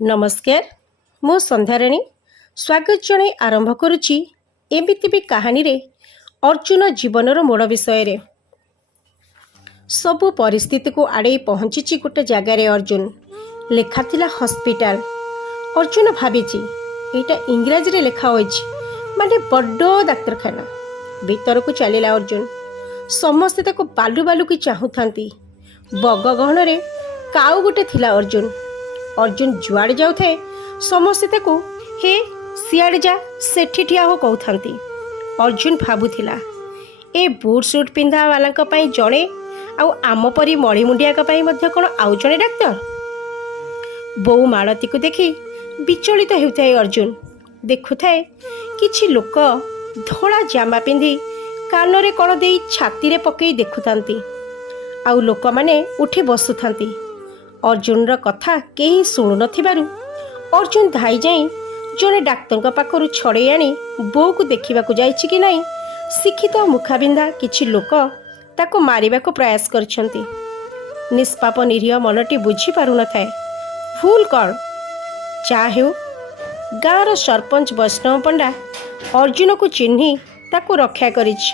नमस्कार मो संध्याराणी स्वागत जणे आरंभ करुच्ची एमिति भी कहानी रे अर्जुन जीवनर मोड़ विषय रे। सबु परिस्थिति को आड़े पहुँची गोटे जगार अर्जुन लेखा थिला हॉस्पिटल। अर्जुन भाविची एटा इंग्राजी रे लेखा होइछि माने बड्डो डाक्तरखाना। भीतर को चलिला अर्जुन। समस्ते ताको बालू बालू की चाहूथांती। बग गहन रे काउ गोटे थिला अर्जुन। अर्जुन जुआड़े जाउथे समस्ते ताको हे सियाड़े जा सेठी ठिया हो कहउथांती। अर्जुन भाबुथिला ए बूट सूट पिंधा वालांक पई जणे आउ आम परी मड़ी मुंडिया पई मध्य कोन आउ जणे डाक्तर। बोउ मालती को देखी विचलित हेउथाय अर्जुन। देखुथाय किछि लोक धोला जामा पिंधी कानरे कण देई छाती रे पकई देखुथांती। आउ लोक माने उठी बसुथांती। अर्जुन र कथा केही शुणु नथिबारु अर्जुन धाई जाई जने डाक्तर पाखरु छड़े आनी बोउ को देखा जाइछि कि नहीं शिक्षित मुखाबिंधा किछि लोक ताको मारिबा को प्रयास करछंती। निष्पाप निरीह मनटी बुझी पारु न थाए भूल कौन चाहे गाँवर सरपंच वैष्णव पंडा अर्जुन को चिन्ही ताको रक्षा करिछि।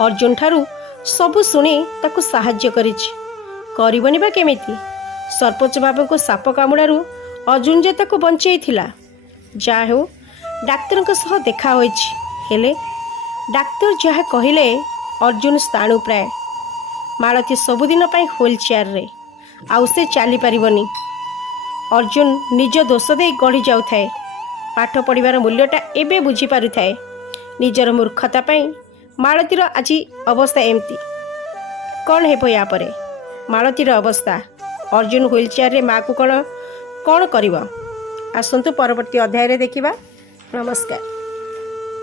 अर्जुन ठारू सबु शुणी ताको साहाय्य करिछि। करबनी बा केमिति सरपंच बाबू को साप कामुड़ारू अर्जुन जे ताको बंचई थिला। जा हो डाक्तर सह देखा होइछि हेले डाक्तर जहा कहिले अर्जुन स्थाणु प्राय। मालती सबुदिन पाई व्हील चेयर रे आउ से चली पारिबनी। अर्जुन निज दोष दे गढ़ी जाऊ थाए। पाठ पढ़िबार मूल्यटा एबे बुझी पारु थाए। निजर मूर्खता पाई मालतीर आज अवस्था एमती। कौन हेबो या परे मालतीर अवस्था। अर्जुन व्हील चेयर रे माँ को कौन करिबो आसंतु परवर्ती अध्याय रे देखिबा। नमस्कार।